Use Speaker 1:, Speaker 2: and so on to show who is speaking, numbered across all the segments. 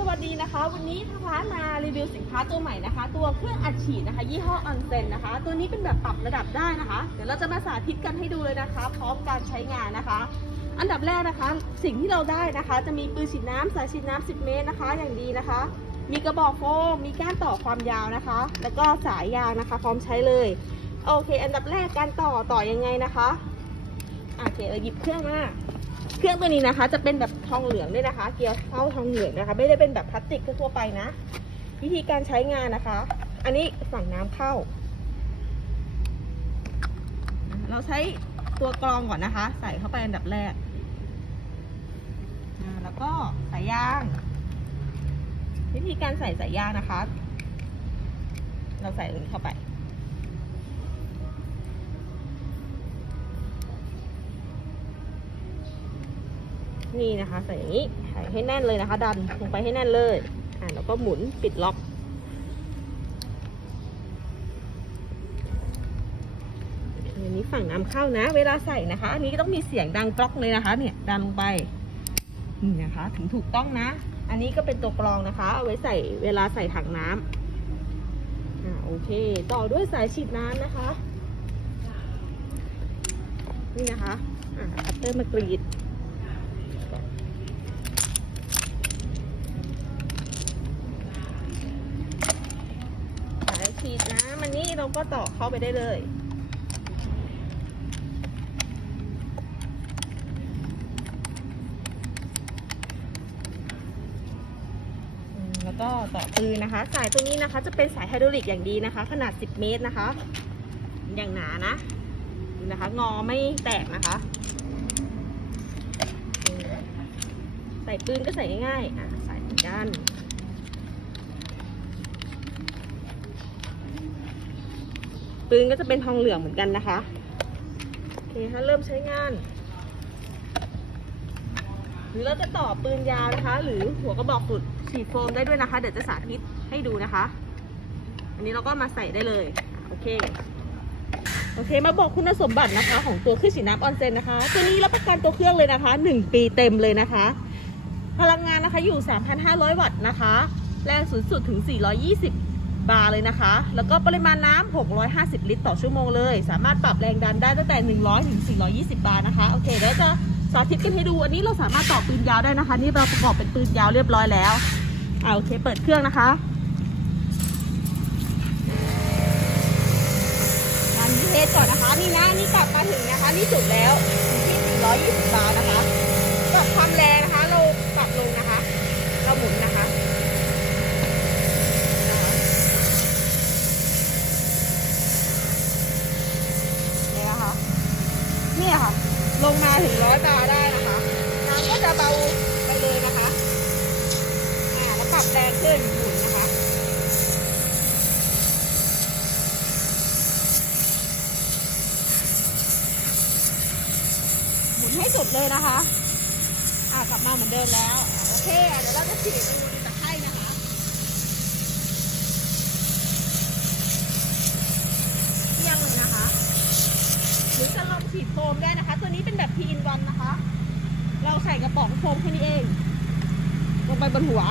Speaker 1: สวัสดีนะคะ วันนี้ทางร้านมารีวิวสินค้าตัวใหม่นะคะ ตัวเครื่องอัดฉีดนะคะ ยี่ห้อออนเซนนะคะ ตัวนี้เป็นแบบปรับระดับได้นะคะ เดี๋ยวเราจะมาสาธิตกันให้ดูเลยนะคะ พร้อมการใช้งานนะคะ อันดับแรกนะคะ สิ่งที่เราได้นะคะ จะมีปืนฉีดน้ำสายฉีดน้ำ10 เมตรนะคะ อย่างดีนะคะ มีกระบอกโฟมมีก้านต่อความยาวนะคะ แล้วก็สายยางนะคะ พร้อมใช้เลยโอเค อันดับแรกการต่อต่อยังไงนะคะอะโอเคเราหยิบเครื่องมา เครื่องตัวนี้นะคะ จะเป็นแบบทองเหลืองด้วยนะคะ เกียร์เข้าทองเหลืองนะคะ ไม่ได้เป็นแบบพลาสติกทั่วไปนะ วิธีการใช้งานนะคะ อันนี้ฝั่งน้ำเข้า เราใช้ตัวกรองก่อนนะคะ ใส่เข้าไปอันดับแรก แล้วก็สายยาง วิธีการใส่สายยางนะคะ เราใส่ลงเข้าไป นี่นะคะใส่อย่างนี้ใส่ให้แน่นเลยนะคะ ดันลงไปให้แน่นเลยอ่าแล้วก็หมุนปิดล็อก อันนี้ฝั่งน้ำเข้านะ เวลาใส่นะคะ อันนี้ต้องมีเสียงดังกรอกเลยนะคะ เนี่ยดันลงไปนี่นะคะ ถึงถูกต้องนะ อันนี้ก็เป็นตัวกรองนะคะ เอาไว้ใส่เวลาใส่ถังน้ำอ่าโอเค ต่อด้วยสายฉีดน้ำนะคะ นี่นะคะอ่าคัตเตอร์มากรีด ก็ต่อเข้าไปได้เลยแล้วก็ต่อปืนนะคะ สายตัวนี้นะคะ จะเป็นสายไฮดรอลิกอย่างดีนะคะ ขนาด 10 เมตรนะคะ อย่างหนานะนะคะ งอไม่แตกนะคะ ใส่ปืนก็ใส่ง่ายๆอะใส่เหมือนกัน ปืนก็จะเป็นทองเหลืองเหมือนกันนะคะโอเคค่ะเริ่มใช้งาน หรือเราจะต่อปืนยาวนะคะ หรือหัวกระบอกสุดฉีดโฟมได้ด้วยนะคะ เดี๋ยวจะสาธิตให้ดูนะคะ อันนี้เราก็มาใส่ได้เลยโอเคโอเค มาบอกคุณสมบัตินะคะ ของตัวเครื่องฉีดน้ำออนเซนนะคะ ตัวนี้รับประกันตัวเครื่องเลยนะคะ 1 ปีเต็มเลยนะคะ พลังงานนะคะอยู่ 3,500 วัตต์นะคะ แรงสูงสุดถึง 420 บาร์เลยนะคะ แล้วก็ปริมาณน้ำ650 ลิตรต่อชั่วโมงเลย สามารถปรับแรงดันได้ตั้งแต่ 100 ถึง 420 บาร์นะคะ โอเคเดี๋ยวจะสาธิตกันให้ดู อันนี้เราสามารถต่อปืนยาวได้นะคะ นี่เราประกอบเป็นปืนยาวเรียบร้อยแล้วอ่าโอเค เปิดเครื่องนะคะงานเทสก่อนนะคะ นี่นะ นี่กลับมาถึงนะคะ นี่สุดแล้วที่420 บาร์นะคะปรับความแรงนะคะ เราปรับลงนะคะ เราหมุนนะคะ เนี่ยค่ะ เนี่ยค่ะ ลงมาถึง ร้อยบาร์ได้นะคะ น้ำก็จะเบาไปเลยนะคะ อ่า แล้วปรับแรงขึ้นหมุนนะคะ หมุนให้สุดเลยนะคะ อ่ากลับมาเหมือนเดิมแล้ว โอเค เดี๋ยวเราจะฉีดดูตะไคร่นะคะ เที่ยงเลยนะคะ หรือจะลอง ฉีดโฟมได้นะคะ ตัวนี้เป็นแบบพีอินวันนะคะ เราใส่กระป๋องโฟมแค่นี้เอง ลงไปบนหัว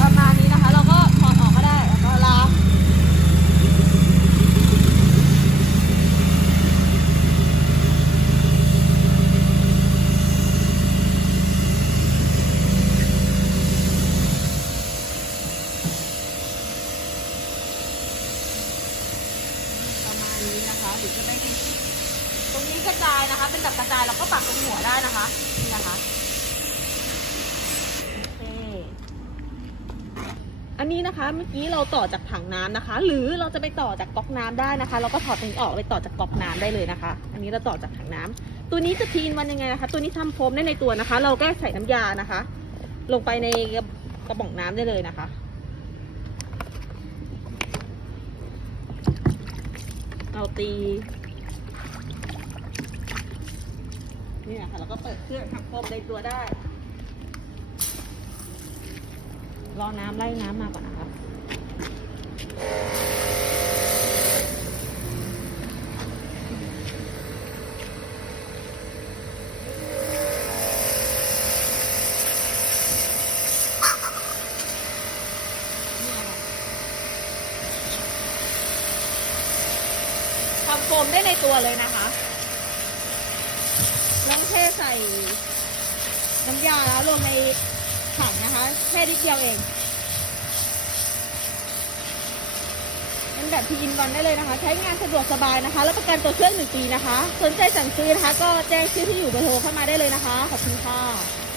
Speaker 1: ประมาณนี้นะคะ เราก็ถอดออกก็ได้ แล้วก็ล้าง ประมาณ นี้นะคะหรือจะไม่ตรงนี้กระจายนะคะ เป็นแบบกระจายเราก็ปักตรงหัวได้นะคะนี่นะคะโอเคอันนี้นะคะเมื่อกี้เราต่อจากถังน้ำนะคะ หรือเราจะไปต่อจากก๊อกน้ำได้นะคะ เราก็ถอดตรงนี้ออกไปต่อจากก๊อกน้ำได้เลยนะคะ อันนี้เราต่อจากถังน้ำตัวนี้จะทีนวันยังไงนะคะ ตัวนี้ทำโฟมได้ในตัวนะคะ เราแก้ใส่น้ำยานะคะ ลงไปในกระป๋องน้ำได้เลยนะคะ เราตี นี่นะคะเราก็เปิดเครื่องทำโฟมในตัวได้ รอน้ำไล่น้ำมาก่อนนะคะ นี่นะคะทำโฟมได้ในตัวเลยนะคะลองเทใส่น้ำยาแล้วลงในถังนะคะ แค่นิดเดียวเองเป็นแบบพีอินวันได้เลยนะคะ ใช้งานสะดวกสบายนะคะ แล้วประกันตัวเครื่องหนึ่งปีนะคะ สนใจสั่งซื้อนะคะ ก็แจ้งชื่อที่อยู่เบอร์โทรเข้ามาได้เลยนะคะ ขอบคุณค่ะ